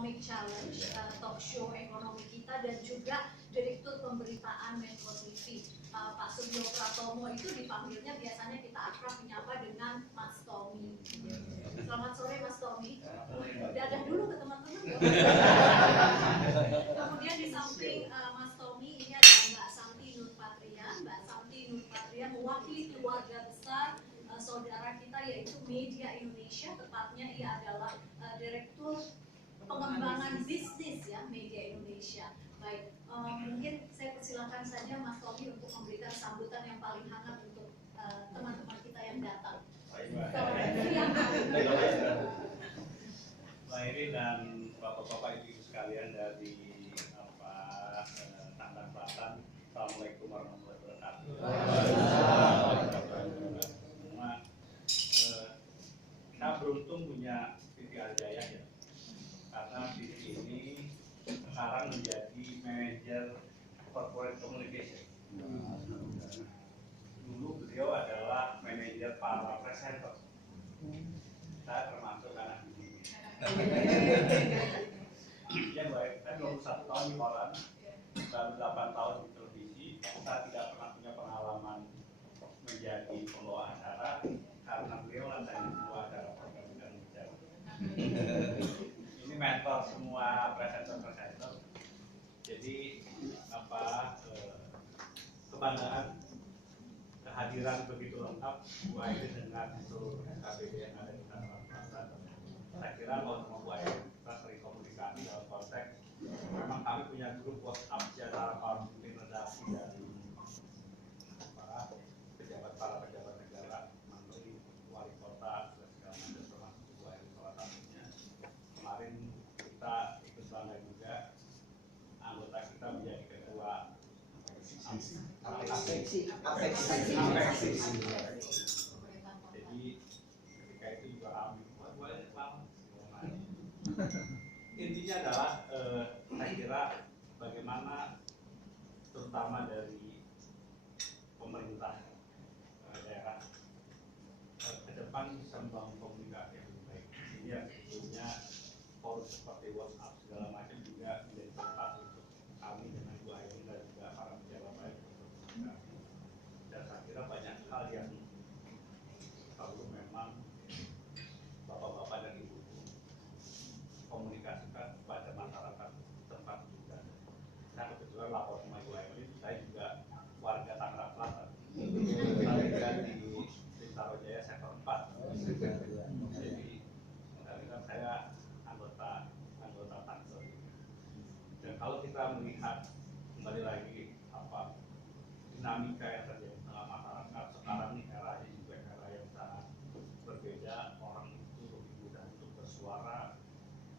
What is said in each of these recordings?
Economic Challenge, talk show ekonomi kita, dan juga Direktur Pemberitaan Metro TV. Pak Suryo Pratomo itu dipanggilnya biasanya kita akrab menyapa dengan Mas Tommy. Selamat sore Mas Tommy. Dadah dulu ke teman-teman. Kemudian di samping Mas Tommy ini ada Mbak Santi Nurpatrian. Mbak Santi Nurpatrian mewakili keluarga besar saudara kita yaitu Media Indonesia. Tepatnya ia adalah Direktur Pengembangan Bisnis ya Media Indonesia. Baik, mungkin saya persilakan saja Mas Tommy untuk memberikan sambutan yang paling hangat untuk teman-teman kita yang datang. Mbak Irin dan bapak-bapak ibu sekalian dari Tangerang Selatan, Assalamualaikum warahmatullahi wabarakatuh. Semua, kita beruntung punya TV Aljaya ya, karena TV ini sekarang menjadi manajer corporate communication. Dulu beliau adalah manajer para presenter. Saya termasuk anak ini. Ya baik, saya 21 tahun di koran, baru 8 tahun di televisi. Saya tidak pernah punya pengalaman menjadi pembawa acara karena beliau lah saya membawa acara program dan bicara. Ini mentor semua presenter-presenter. Jadi kebanggaan kehadiran begitu lengkap Bu Airin dengan seluruh SKPD yang ada di Tangerang Selatan. Saya kira kalau sama Bu Airin kita sering komunikasi dalam konteks memang kami punya grup WhatsApp di antara para pemimpin redaksi dari para pejabat negara, menteri, wali kota, dan segala macam, termasuk Bu Airin salah satunya. Kemarin kita ikut bangga juga anggota kita menjadi ketua Apeksi. Jadi ketika itu juga kami boleh selamat. Intinya adalah saya kira bagaimana terutama dari pemerintah daerah ke depan bisa membangun komunikasi yang lebih baik. Ini yang sebetulnya forum seperti WhatsApp segala macam juga menjadi tempat untuk kami dengan Bu Airin dan juga para pejabat lain untuk berkomunikasi. Dan saya kira banyak hal yang perlu memang bapak-bapak dan ibu komunikasikan kepada masyarakat tempat juga. Saya kebetulan lapor sama Bu Airin, saya juga warga Tangerang Selatan. Saya tinggal di Bintaro Jaya sektor 4. Jadi kan saya anggota Tangsel. Dan kalau kita melihat kembali lagi dinamika yang terjadi di tengah masyarakat sekarang ini eranya juga era yang sangat berbeda. Orang itu lebih mudah untuk bersuara.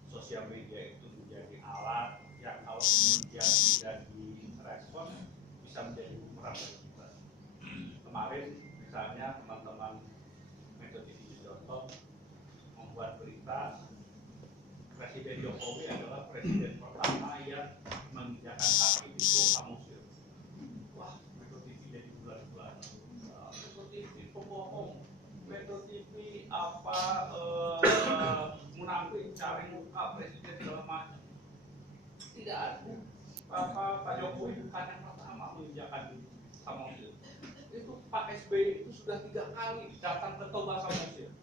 Sosial media itu menjadi alat yang kalau kemudian tidak direspon bisa menjadi bumerang bagi kita. Kemarin misalnya teman-teman Metro TV.com membuat berita Presiden Jokowi adalah presiden pertama yang menginjakan kaki di Pulau Samosir. Wah, Metro TV jadi bulan-bulan. Metro TV pembohong. Metro TV munafik cari muka presiden segala macam. Tidak ada. Pak Jokowi bukan yang pertama menginjakan di Samosir. Itu Pak SBY itu sudah 3 kali datang ke Toba Samosir.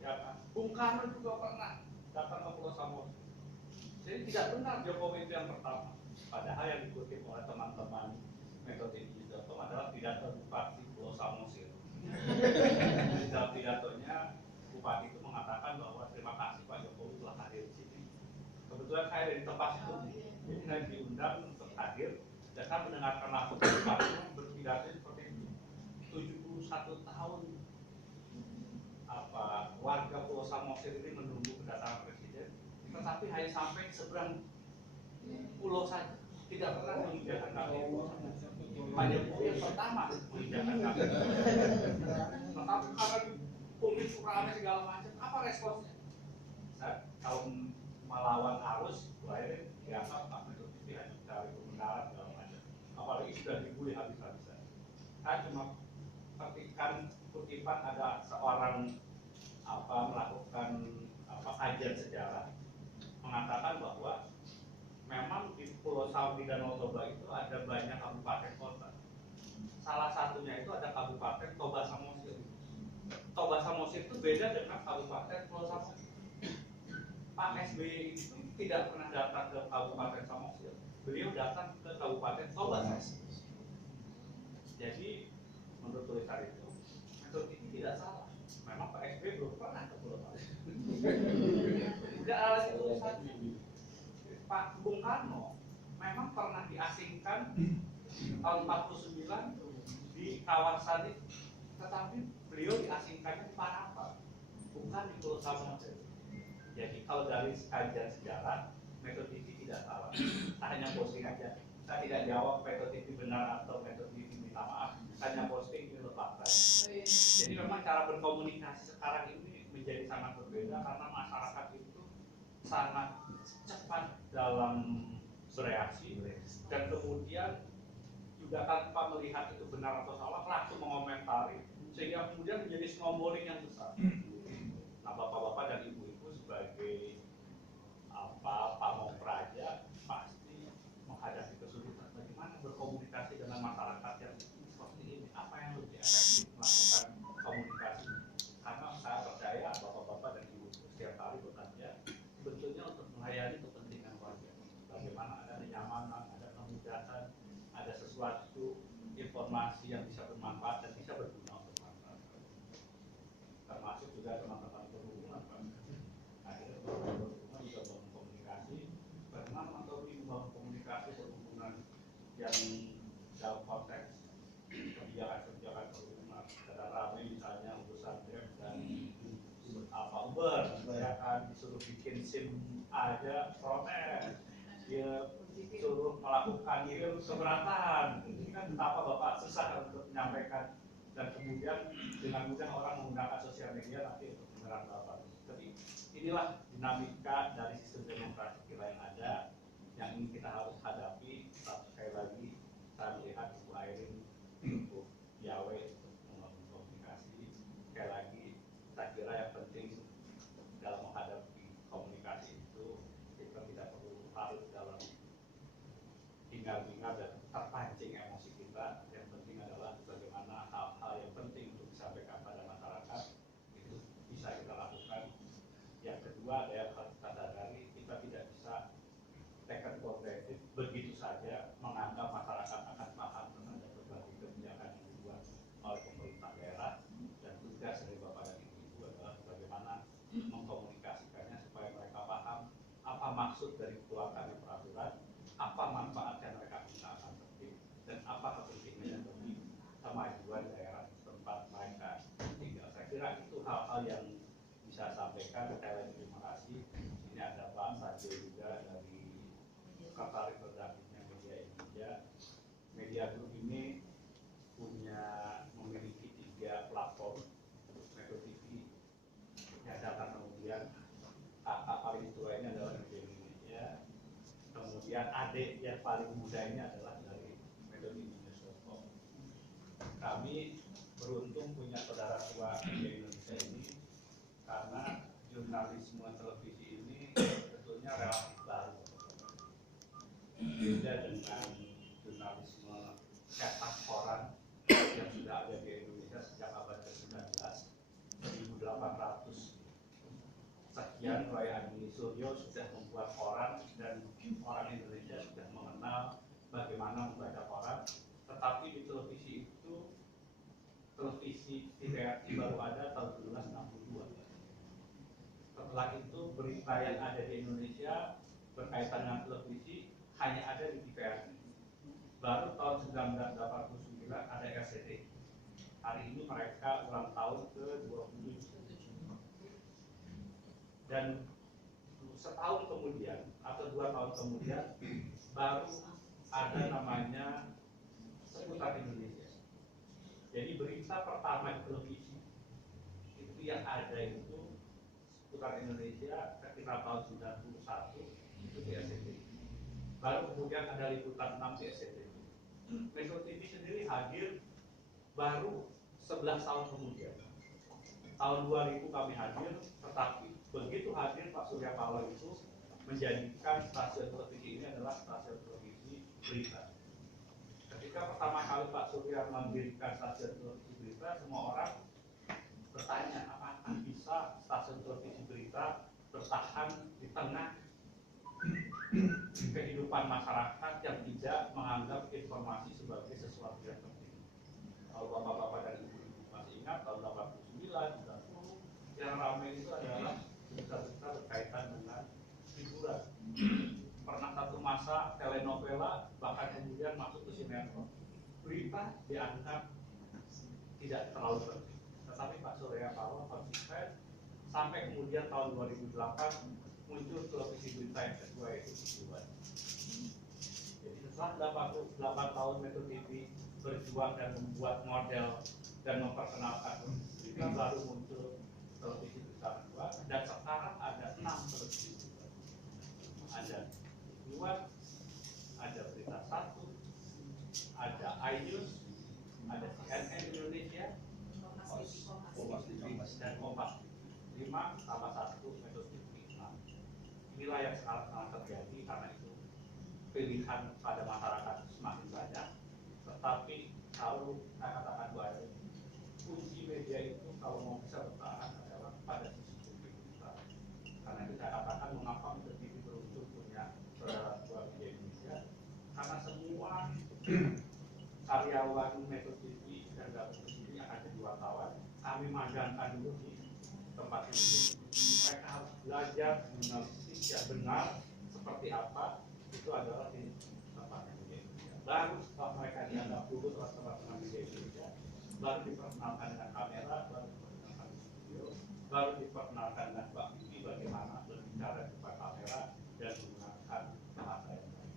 Ya kan? Bung Karno juga pernah datang ke Pulau Samosir. Jadi tidak benar Jokowi itu yang pertama. Padahal yang dikutip oleh teman-teman Metro TV.com adalah pidato Bupati Pulau Samosir. Di dalam pidatonya Bupati itu mengatakan bahwa terima kasih Pak Jokowi telah hadir di sini. Kebetulan saya dari tempat itu, jadi saya diundang untuk hadir dan saya mendengarkan langsung Bupati berpidato seperti itu. 71 tahun warga Pulau Samosir ini menunggu kedatangan presiden, tetapi hanya sampai seberang pulau saja, tidak pernah menginjakan kaki Pulau Samosir. Pak Jokowi yang pertama menginjakan kaki. Tetapi karena publik rame segala macam, apa responsnya? Saya kalau melawan arus, mulai dianggap Pak Metro TV hanya cari kebenaran segala macam. Apalagi sudah dibully habis-habisan. Saya cuma petikan kutipan ada seorang melakukan kajian sejarah mengatakan bahwa memang di Pulau Sambi dan Toba itu ada banyak kabupaten kota. Salah satunya itu ada Kabupaten Toba Samosir. Toba Samosir itu beda dengan Kabupaten Pulau Samosir. Pak SBY itu tidak pernah datang ke Kabupaten Samosir. Beliau datang ke Kabupaten Toba Samosir. Jadi menurut tulisan itu metode ini tidak salah. Memang Pak SBY belum pernah ke Pulau Samosir. Tidak alasan tulisannya. Pak Bung Karno memang pernah diasingkan tahun 49 di kawasan itu, tetapi beliau diasingkannya di Parapar, bukan di Pulau Samosir. Jadi kalau dari kajian sejarah, metode TV tidak salah. Saya hanya posting aja. Saya tidak jawab metode TV benar atau metode TV minta maaf. Hanya posting itu faktanya. Jadi memang cara berkomunikasi sekarang ini menjadi sangat berbeda karena masyarakat itu sangat cepat dalam bereaksi dan kemudian juga tanpa melihat itu benar atau salah langsung mengomentari sehingga kemudian menjadi snowballing yang besar. Nah, bapak-bapak dan ibu-ibu sebagai pamong praja pasti menghadapi kesulitan bagaimana berkomunikasi dengan masyarakat yang seperti ini. Apa yang lebih efektif melakukan komunikasi? Karena saya percaya bapak-bapak dan ibu setiap hari bekerja sebetulnya untuk melayani kepentingan warga. Bagaimana ada kenyamanan, ada kemudahan, ada sesuatu informasi yang bisa bermanfaat dan bisa berguna untuk masyarakat. Termasuk juga teman-teman perhubungan, Pak. Akhirnya perhubungan juga membangun komunikasi. Bagaimana membangun komunikasi perhubungan yang dalam konteks kebijakan-kebijakan perhubungan. Ada ramai misalnya urusan Grab dan Uber, ya kan disuruh bikin SIM aja protes. Dia suruh melakukan keberatan. Ini kan betapa Bapak susah untuk menyampaikan dan kemudian dengan mudah orang menggunakan sosial media nanti untuk menyerang Bapak. Tapi inilah dinamika dari sistem demokrasi kita yang ada yang ini kita harus hadapi. Sekali lagi saya melihat Ibu Airin untuk Yawe untuk membangun komunikasi. Sekali lagi saya kira yang penting dalam menghadapi komunikasi itu kita tidak perlu larut dalam hingar-bingar dan terpancing emosi kita. Yang penting adalah bagaimana hal-hal yang penting untuk disampaikan pada masyarakat itu bisa kita lakukan. Yang kedua, yang harus kita sadari, kita tidak bisa taken for granted begitu saja menganggap masyarakat akan paham terhadap berbagai kebijakan yang dibuat oleh pemerintah daerah. Dan tugas dari Bapak dan Ibu adalah bagaimana mengkomunikasikannya supaya mereka paham apa maksud dari keluarkan peraturan, apa manfaat yang mereka gunakan tertib, dan apa kepentingannya bagi kemajuan daerah tempat mereka tinggal. Saya kira itu hal-hal yang bisa sampaikan. Sekali lagi terima kasih. Ini ada Pak Sajo juga dari Sekretaris Redaksinya Media Indonesia. Media Group ini memiliki 3 platform Metro TV. Yang datang kemudian kakak paling tua ini adalah Media Indonesia. Kemudian adik yang paling muda ini adalah dari Metro TV News.com. Kami beruntung punya saudara tua Media Indonesia ini karena jurnalisme televisi ini sebetulnya relatif baru. Beda dengan jurnalisme cetak koran yang sudah ada di Indonesia sejak abad ke-19, 1800 sekian. Roy Adi Suryo sudah membuat koran dan orang Indonesia sudah mengenal bagaimana membaca koran. Tetapi di televisi itu, televisi TVRI baru ada tahun 1962. Setelah itu berita yang ada di Indonesia berkaitan dengan televisi hanya ada di TVRI. Baru tahun 1989 ada RCTI. Hari ini mereka ulang tahun ke-27. Dan setahun kemudian atau 2 tahun kemudian baru ada namanya Seputar Indonesia. Jadi berita pertama di televisi itu yang ada itu Seputar Indonesia sekitar tahun 91 itu di RCTI. Baru kemudian ada liputan 6 di RCTI. Metro TV sendiri hadir baru 11 tahun kemudian. Tahun 2000 kami hadir, tetapi begitu hadir Pak Surya Paloh itu menjadikan stasiun televisi ini adalah stasiun televisi berita. Ketika pertama kali Pak Surya mendirikan stasiun televisi berita, semua orang bertanya apakah bisa stasiun televisi berita bertahan di tengah kehidupan masyarakat yang tidak menganggap informasi sebagai sesuatu yang penting. Kalau bapak-bapak dan ibu-ibu masih ingat tahun 89, 90 yang ramai itu adalah berita-berita berkaitan dengan hiburan. Pernah satu masa telenovela bahkan kemudian masuk ke sinetron. Berita dianggap tidak terlalu penting. Tetapi Pak Surya Paloh konsisten sampai kemudian tahun 2008 muncul televisi berita yang kedua yaitu TV1. Jadi setelah 88 tahun Metro TV berjuang dan membuat model dan memperkenalkan berita, baru muncul televisi berita kedua, dan sekarang ada 6 televisi berita. Ada TV1, ada Berita 1, ada iNews, ada CNN Indonesia, dan Kompas 5, salah satu Metro TV. Inilah yang sekarang terjadi karena itu pilihan pada masyarakat semakin banyak. Tetapi kalau saya katakan Bu Ayu, kunci media itu kalau mau bisa bertahan adalah pada sisi publisitas. Karena itu saya katakan mengapa Metro TV beruntung punya saudara tua media Indonesia, karena semua karyawan Metro TV dan gabung di sini akan jadi wartawan. Kami magangkan dulu di tempat ini. Mereka harus belajar menganalisis yang benar seperti apa itu adalah di tempat media Indonesia. Baru setelah mereka dianggap dulu teman-teman media Indonesia, baru diperkenalkan dengan kamera, baru diperkenalkan di studio, baru diperkenalkan dengan Mbak Bibi bagaimana berbicara di depan kamera dan menggunakan bahasa yang baik.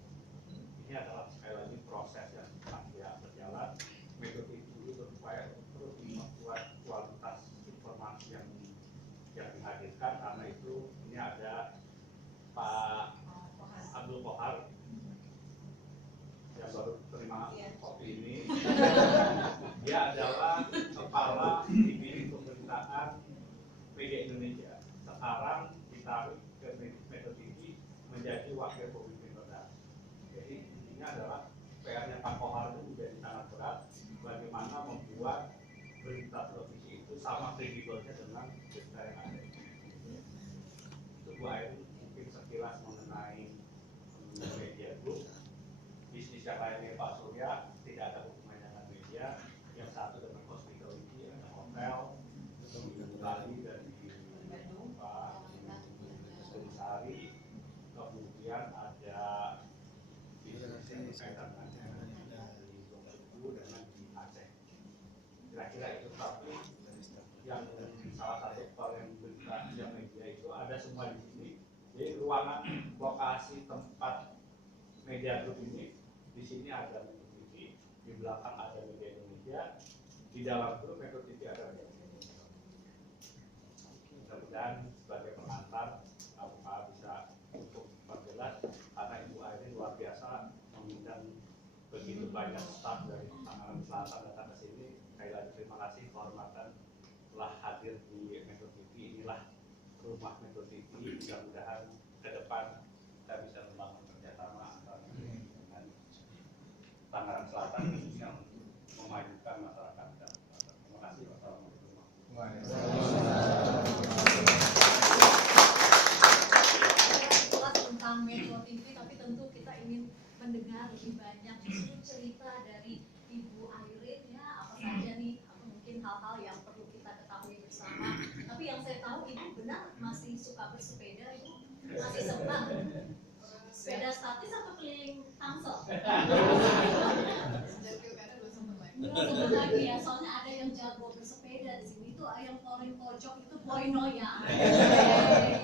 Ini adalah sekali lagi proses yang panjang berjalan. Metode itu berupaya untuk terus membuat kualitas informasi yang dihadirkan. Karena itu ini ada Pak Abdul Kohar yang baru terima kopi ini. Dia adalah kepala divisi pemberitaan media Indonesia. Sekarang ditarik ke Metro TV menjadi wakil pemimpin redaksi. Jadi ini adalah PR-nya Pak Kohar itu menjadi sangat berat. Bagaimana membuat berita televisi itu sama kredibelnya dengan berita yang ada. Itu Bu Ayu mungkin sekilas mengenai media group. Bisnis yang lainnya Pak Surya tidak ada hubungannya dengan media. Yang satu dengan hospitality, ada hotel di Bali dan di Bandung, di Sari. Kemudian ada bisnis yang berkaitan dengan di Suku dengan di Aceh. Kira-kira itu, tapi yang salah satu yang berita yang media itu ada semua di sini. Jadi ruangan lokasi tempat media group ini, di sini ada Metro TV, di belakang ada media Indonesia, di dalam grup Metro TV ada media Indonesia. Mudah-mudahan sebagai pengantar Pak bisa untuk perjelas, karena Ibu Airin luar biasa mengundang begitu banyak staf dari Tangerang Selatan datang ke sini. Sekali lagi terima kasih, kehormatan telah hadir di Metro TV. Inilah rumah Metro TV. Mudah-mudahan ke depan kita bisa membangun kerjasama antara dengan Tangerang Selatan khususnya untuk memajukan masyarakat dan terima kasih. Wassalamualaikum warahmatullahi Jelas tentang Metro TV, tapi tentu kita ingin mendengar lebih banyak cerita dari Ibu Airin ya, apa saja nih, mungkin hal-hal yang perlu kita ketahui bersama. Tapi yang saya tahu Ibu benar masih suka bersepeda, Ibu masih senang sepeda statis atau keliling Tangsel? Belum sempat lagi ya, soalnya ada yang jago bersepeda di sini. Itu yang paling pojok itu Boy Noya.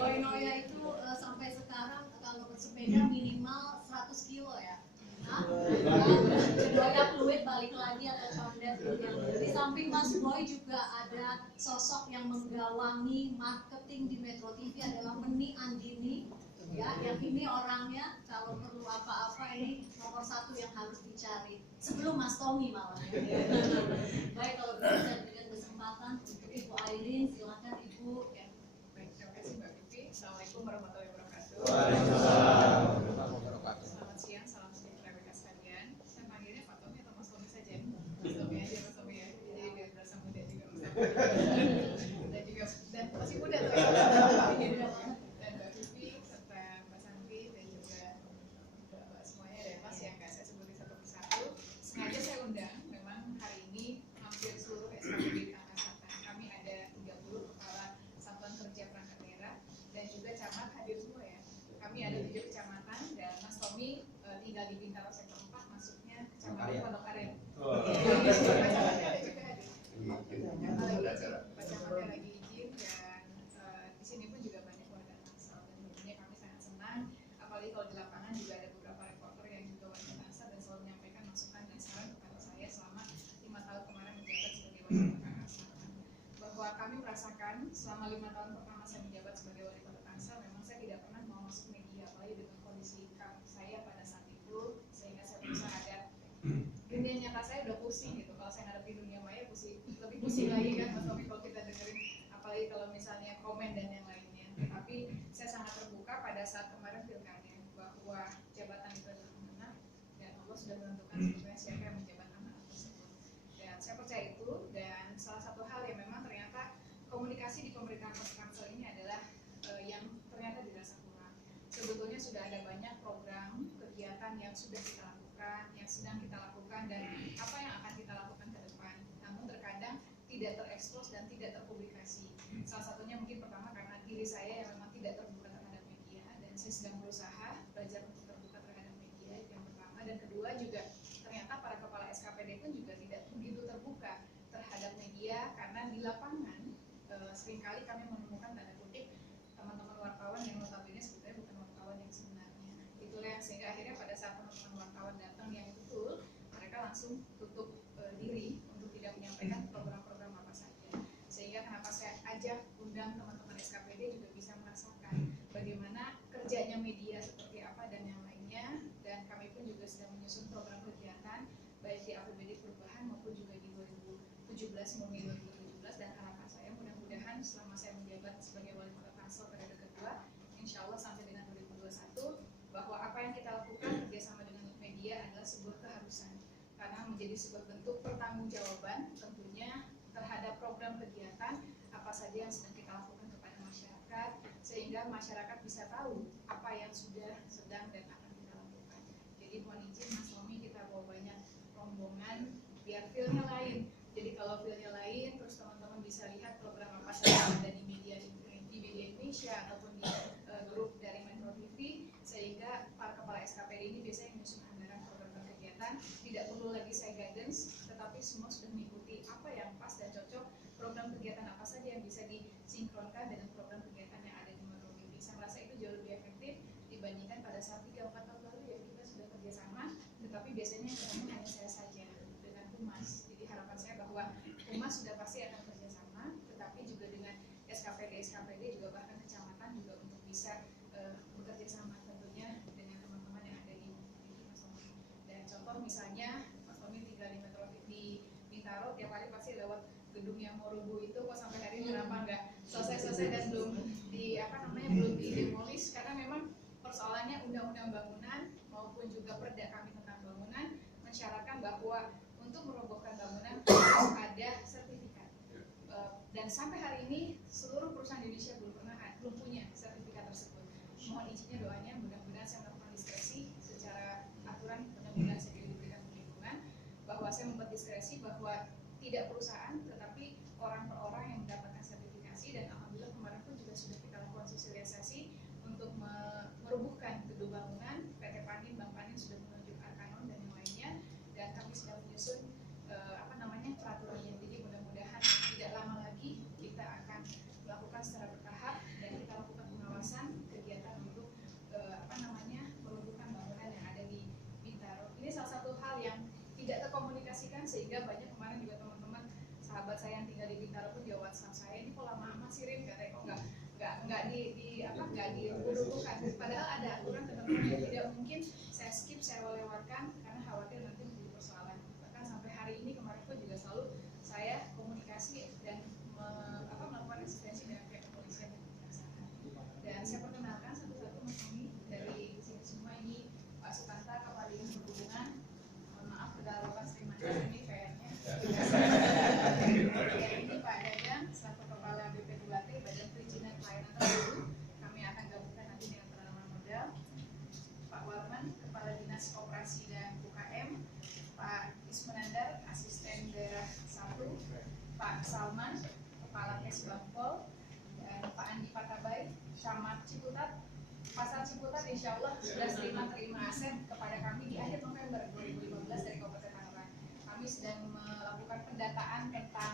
Boy Noya itu sampai sekarang kalau bersepeda minimal 100 kilo ya. Noya fluid balik lagi atau condet. Di samping Mas Boy juga ada sosok yang menggawangi marketing di Metro TV adalah Meni Andini. Ya, yang ini orangnya kalau perlu apa-apa ini nomor 1 yang harus dicari sebelum Mas Tommy malah. Baik, kalau bisa saya berikan kesempatan untuk Ibu Airin, silakan Ibu. Baik, terima kasih Mbak Vivi. Assalamualaikum warahmatullahi wabarakatuh. hadir semua ya. Kami ada 7 kecamatan dan Mas Tommy tinggal di Bintaro sektor 4, masuknya kecamatan Pondok Aren. Kecamatan ada juga hadir. Kecamatan lagi izin dan di sini pun juga banyak warga Tangsel dan tentunya kami sangat senang. Apalagi kalau di lapangan juga ada beberapa reporter yang juga warga Tangsel dan selalu menyampaikan masukan dan saran kepada saya selama 5 tahun kemarin menjabat sebagai wali kota Tangsel. Bahwa kami merasakan selama 5 tahun pertama saya menjabat sebagai wali kota Tangsel, memang saya tidak pernah mau masuk media, apalagi dengan kondisi saya pada saat itu, sehingga saya berusaha agar dunia nyata saya udah pusing gitu. Kalau saya ngadepin dunia maya pusing, lebih pusing lagi kan Mas Tommy kalau kita dengerin, apalagi kalau misalnya komen dan yang lainnya. Tapi saya sangat terbuka pada saat kemarin pilkada bahwa jabatan itu adalah amanah dan Allah sudah menentukan sebetulnya siapa yang menjabat amanah tersebut. Dan saya percaya itu, dan salah satu hal yang memang ternyata komunikasi di pemerintahan Kota Tangsel ini adalah yang ternyata dirasa kurang. Sebetulnya sudah ada banyak program kegiatan yang sudah kita lakukan, yang sedang kita lakukan, dan apa yang akan kita lakukan ke depan. Namun terkadang tidak terekspos dan tidak terpublikasi. Salah satunya mungkin pertama karena diri saya yang memang tidak terbuka terhadap media, dan saya sedang berusaha belajar untuk terbuka terhadap media, itu yang pertama. Dan kedua juga ternyata para kepala SKPD pun juga tidak begitu terbuka terhadap media, karena di lapangan seringkali kami menemukan tanda kutip teman-teman wartawan yang notabene sebetulnya bukan wartawan yang sebenarnya. Itulah yang sehingga akhirnya pada saat teman-teman wartawan datang yang betul, mereka langsung tutup diri untuk tidak menyampaikan program-program apa saja. Sehingga kenapa saya ajak undang teman-teman SKPD juga bisa merasakan bagaimana kerjanya media seperti apa dan yang lainnya. Dan kami pun juga sedang menyusun program kegiatan baik di APBD perubahan maupun juga di 2017 maupun 2017, dan harapan saya mudah-mudahan selama saya menjabat sebagai wali kota Tangsel periode kedua, insya Allah sampai dengan 2021, bahwa apa yang kita lakukan kerjasama dengan media adalah sebuah keharusan, karena menjadi sebuah bentuk pertanggungjawaban tentunya terhadap program kegiatan apa saja yang sedang kita lakukan kepada masyarakat, sehingga masyarakat bisa tahu apa yang sudah, sedang, dan akan kita lakukan. Jadi mohon izin Mas Tommy, kita bawa banyak rombongan biar feel-nya lain. Jadi kalau feel-nya lain, terus teman-teman bisa lihat program apa saja yang ada di media Indonesia ataupun di grup dari Metro TV, sehingga para kepala SKPD ini biasanya menyusun anggaran program kegiatan, tidak perlu lagi saya guidance, tetapi semua sudah mengikuti apa yang pas dan cocok, program kegiatan apa saja yang bisa disinkronkan dengan program kegiatan yang ada di Metro TV. Saya merasa itu jauh lebih efektif dibandingkan pada saat 3-4 tahun lalu ya kita sudah kerjasama, tetapi biasanya yang ketemu hanya saya saja dengan Humas. Jadi harapan saya bahwa Humas sudah pasti akan kerjasama, tetapi juga dengan SKPD juga bahkan kecamatan juga untuk bisa bekerja sama tentunya dengan teman-teman yang ada di Mas Tommy. Dan contoh misalnya Mas Tommy tinggal di Metro di Bintaro, tiap hari pasti lewat gedung yang mau rubuh itu, kok sampai hari ini kenapa nggak selesai dan belum belum didemolis, karena memang persoalannya undang-undang bangunan maupun juga perda kami tentang bangunan mensyaratkan bahwa untuk merobohkan bangunan harus ada sertifikat. Dan sampai hari ini seluruh perusahaan di Indonesia belum punya sertifikat tersebut. Mohon izinnya doanya, mudah-mudahan saya melakukan diskresi secara aturan, mudah-mudahan saya juga diberikan perlindungan bahwa saya membuat diskresi bahwa tidak perusahaan tetapi orang per orang yang mendapatkan sertifikasi. Dan alhamdulillah kemarin pun juga sudah kita lakukan sosialisasi untuk merubuhkan gedung bangunan. PT Panin, Bank Panin sudah menunjuk arkanon dan yang lainnya, dan kami sedang menyusun peraturannya. Jadi mudah-mudahan tidak lama lagi kita akan melakukan secara bertahap dan kita lakukan pengawasan kegiatan untuk meruntuhkan bangunan yang ada di Bintaro. Ini salah satu hal yang tidak terkomunikasikan, sehingga banyak kemarin juga teman-teman sahabat saya yang tinggal di Bintaro pun dia WhatsApp saya, ini kok lama amat sih Rin, katanya kok nggak diruntuhkan. Padahal ada aturan teman-teman yang tidak mungkin saya skip, saya lewatkan karena khawatir nanti menjadi persoalan. Bahkan sampai hari ini kemarin pun juga selalu saya komunikasi dan melakukan asistensi dengan pihak kepolisian dan kejaksaan. Dan saya perkenalkan satu-satu Mas Tommy dari sini semua. Ini Pak Sukanta, Kepala Dinas Perhubungan. Mohon maaf udah lepas terima kasih ini kayaknya. Dan ini Pak Dadang, selaku Kepala BP2T, Badan Perizinan Pelayanan Terpadu. Kami akan gabungkan nanti dengan penanaman modal. Pak Warman, Kepala Dinas Operasi dan Pasar Ciputat insya Allah sudah terima aset kepada kami di akhir November 2015 dari Kabupaten Tangerang. Kami sedang melakukan pendataan tentang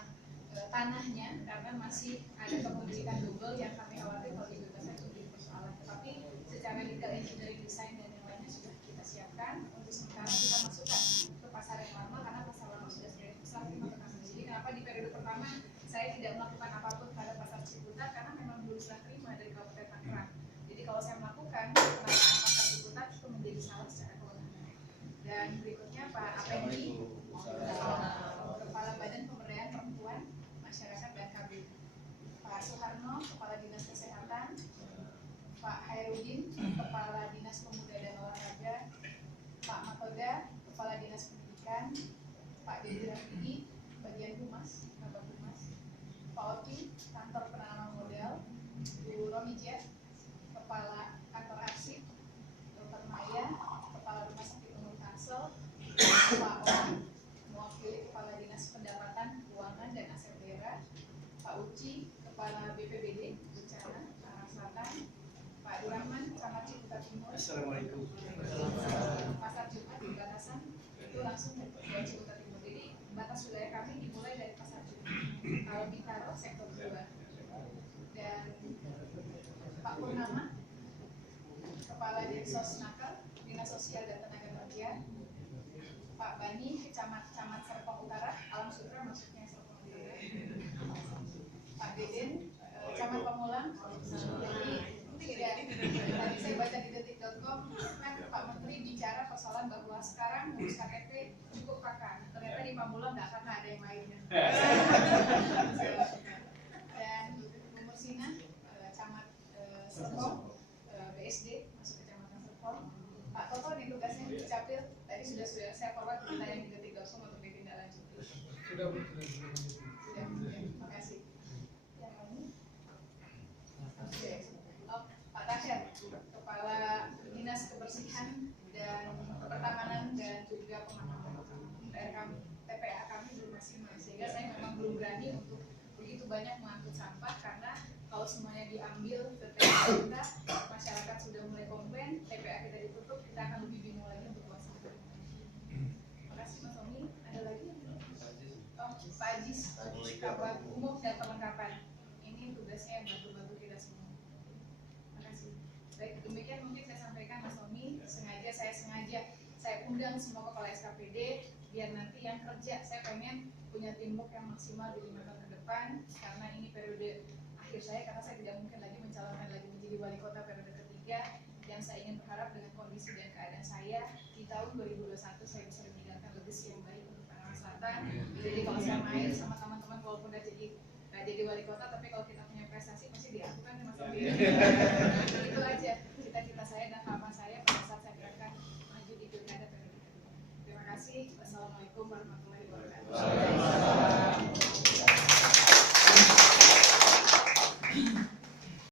tanahnya karena masih ada kepemilikan double yang kami khawatir kalau dibebasan itu menjadi persoalan. Tetapi secara detail engineering design dan yang lainnya sudah kita siapkan. Untuk sementara kita masukkan ke pasar yang lama karena pasar lama sudah terima ke kami. Jadi kenapa di periode pertama saya tidak melakukan apapun pada pasar Ciputat karena memang belum serah terima dari Kabupaten Tangerang. Jadi kalau saya melakukan penataan pasar Ciputat itu menjadi salah secara kewenangan. Dan berikutnya Pak Apendi, Kepala Badan Pemberdayaan Perempuan, Masyarakat dan KB. Pak Suharno, Kepala Dinas Kesehatan. Pak Hairudin, Kepala Dinas Pemuda dan Olahraga. Pak Matoda, Kepala Dinas Pendidikan. Pak Dedi Rafidi, bagian Humas, Kabak Humas. Pak Oti, Kantor Penanaman Modal. Bu Romijia, Kepala Kantor Arsip. Dr. Maya, Kepala Rumah Sakit Umum Tangsel. Pak Om, mewakili Kepala Dinas Pendapatan, Keuangan dan Aset Daerah. Pak Uci, Kepala BPBD Bencana Tangerang Selatan. Pak Durrahman, Camat Ciputat Timur. Assalamualaikum. Pasar Jumat di batasan itu langsung ke Ciputat Timur. Jadi batas wilayah kami dimulai dari Pasar Jumat. Kalau Bintaro sektor 2. Dan Pak Purnama, Kepala Dinsos Nakal, Dinas Sosial dan Tenaga Kerja. Pak Bani, Camat Serpong Utara, Alam Sutra maksudnya Serpong Utara. Pak Deden, Camat Pamulang. Jadi tadi saya baca di detik.com kan Pak Menteri bicara persoalan bahwa sekarang ngurus KTP cukup kakak. Ternyata di Pamulang nggak karena ada yang lainnya. Dan Bu Mursina, Camat Serpong, BSD masuk Kecamatan Serpong. Pak Toto nih tugasnya di Capil. Tadi sudah saya forward berita yang di detik.com untuk ditindaklanjuti. Sudah. Terima kasih. Yang lain? Oke. Pak Tahir, Kepala Dinas Kebersihan dan Pertamanan dan juga Pemakaman. TPA kami belum maksimal, sehingga saya memang belum berani untuk begitu banyak mengangkut sampah karena kalau semuanya diambil ke TPA kita, masyarakat sudah mulai komplain, TPA kita ditutup, kita akan lebih bingung lagi untuk buang sampah. Terima kasih Mas Tommy. Ada lagi? Oh, Pak Ajis, Kabak Umum dan Perlengkapan. Ini tugasnya yang bantu-bantu kita semua. Terima kasih. Baik, demikian mungkin saya sampaikan Mas Tommy. Saya undang semua kepala SKPD biar nanti yang kerja saya pengen punya teamwork yang maksimal di 5 tahun ke depan karena ini periode akhir saya karena saya tidak mungkin lagi mencalonkan lagi menjadi wali kota periode ketiga yang saya ingin berharap dengan kondisi dan keadaan saya di tahun 2021 saya bisa meninggalkan legacy yang baik untuk Tangerang Selatan. Jadi kalau saya main sama teman-teman walaupun udah jadi wali kota tapi kalau kita punya prestasi pasti diakukan Mas Tommy.